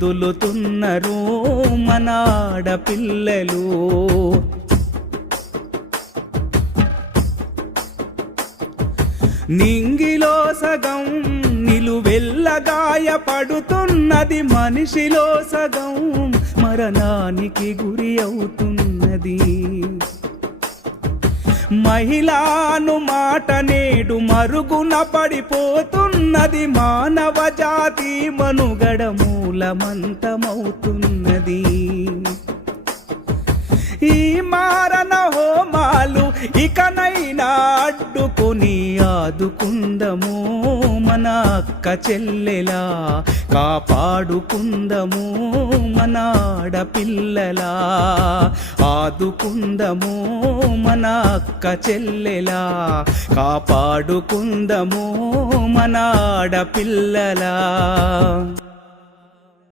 వదులుతున్నారు మన ఆడపిల్లలు. నింగిలో సగం నిలువెల్లగాయపడుతున్నది, మనిషిలో సగం మరణానికి గురి అవుతున్నది. మహిళను మాట నేడు మరుగున పడిపోతున్నది, మానవ జాతి మనుగడ మూలమంతమవుతున్నది. ఈ మారణ హోమాలు ఇకనైనా అడ్డుకొని ఆదుకుందము మన అక్క చెల్లెలా, కాపాడుకుందము మన ఆడపిల్లలా, ఆదుకుందము మన అక్క చెల్లెలా, కాపాడుకుందము మన ఆడపిల్లలా.